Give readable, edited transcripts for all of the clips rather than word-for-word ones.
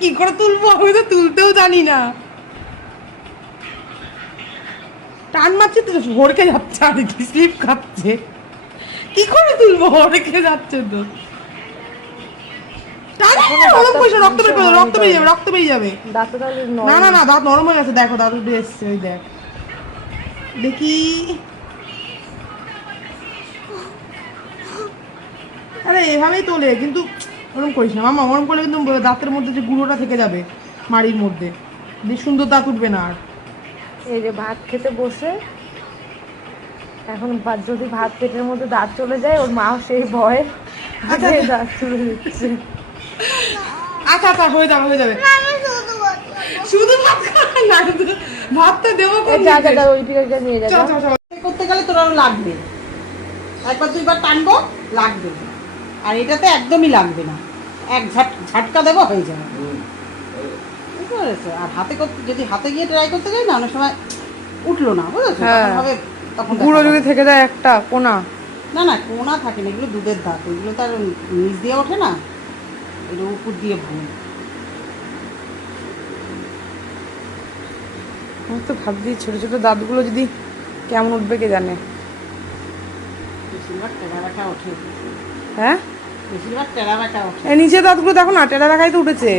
কি করে তুলবো, আমি তো তুলতেও জানি না। টান মারছে তো হড়কে যাচ্ছে আর কি, স্লিপ খাচ্ছে। কি করে তুলবো, হড়কে যাচ্ছে তো। রক্ত বেরিয়ে যাবে। না না না, দাঁত নরম হয়ে গেছে, দেখো দাঁত উঠে এসছে, ওই দেখ দেখি। আরে এভাবেই তোলে, কিন্তু ওরম করিস না মামা, ওরম করলে কিন্তু দাঁতের মধ্যে যে গুঁড়োটা থেকে যাবে মাড়ির মধ্যে, বেশ সুন্দর দাঁত উঠবে না আর। এই যে ভাত খেতে বসে, এখন যদি ভাত পেটের মধ্যে দাঁত চলে যায়, ওর মাও সেই ভয়ে দাঁত চলে দিচ্ছে। আচ্ছা আচ্ছা, হয়ে যাবে হয়ে যাবে। শুধু ভাত না, ভাতটা দেবো ওই পিরিয়ডটা নিয়ে যাবে। করতে গেলে তোর আরো লাগবে, একবার দুইবার টানবো লাগবে, আর এটাতে একদমই লাগবে না, এক ঝাটকা দেবো হয়ে যাবে। বুঝতে পেরেছো? আর হাতে করতে, যদি হাতে গিয়ে ট্রাই করতে যাই না, অনেক সময় উঠলো না, বুঝেছো? তখন গুঁড়ো যদি থেকে যায় একটা কোনা, না না কোনা থাকে না, এগুলো দুধের দাঁত, এগুলো তার নিচ দিয়ে ওঠে না, এগুলো উপর দিয়ে ভুল। আমি তো ভাবছি ছোট ছোট দাঁতগুলো যদি কেমন উঠবে কে জানে। বেশিরভাগ টেরা বেঁকা ওঠে। হ্যাঁ, বেশিরভাগ টেরা বেঁকা ওঠে। এই নিচের দাঁতগুলো দেখো না, টেরা বেঁকাই তো উঠেছে।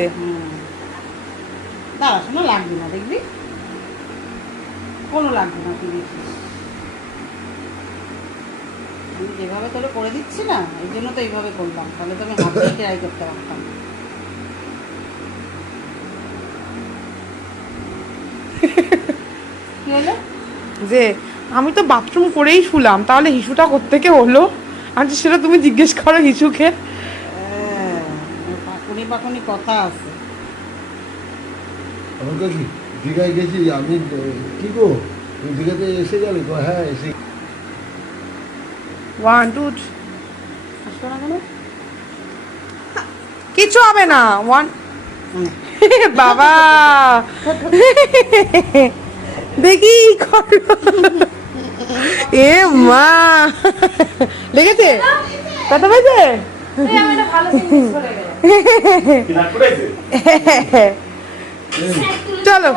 দাঁড়া, শোনো লাগবে না, দেখবি কোনো লাগবে না, তুই দেখিস। আমি যেভাবে তোরে করে দিচ্ছি না, এই জন্য তো এইভাবে করলাম, তাহলে তো আমি হাতে ট্রাই করতে পারতাম। কি হলো? যে আমি তো বাথরুম করেই শুলাম, তাহলে হিসুটা কোত্থেকে হলো? আচ্ছা সেটা তুমি জিজ্ঞেস করো হিসুকে। পাকুনি পাকুনি কথা আছে। আমার কাছে দীঘায় গেছি আমি, কি গো তুমি দীঘাতে এসে গেলে? হ্যাঁ এসে। 1 2 কিছু হবে না। 1 বাবা দেখি এ মা, লেগেছে? কথা বলছে চলো।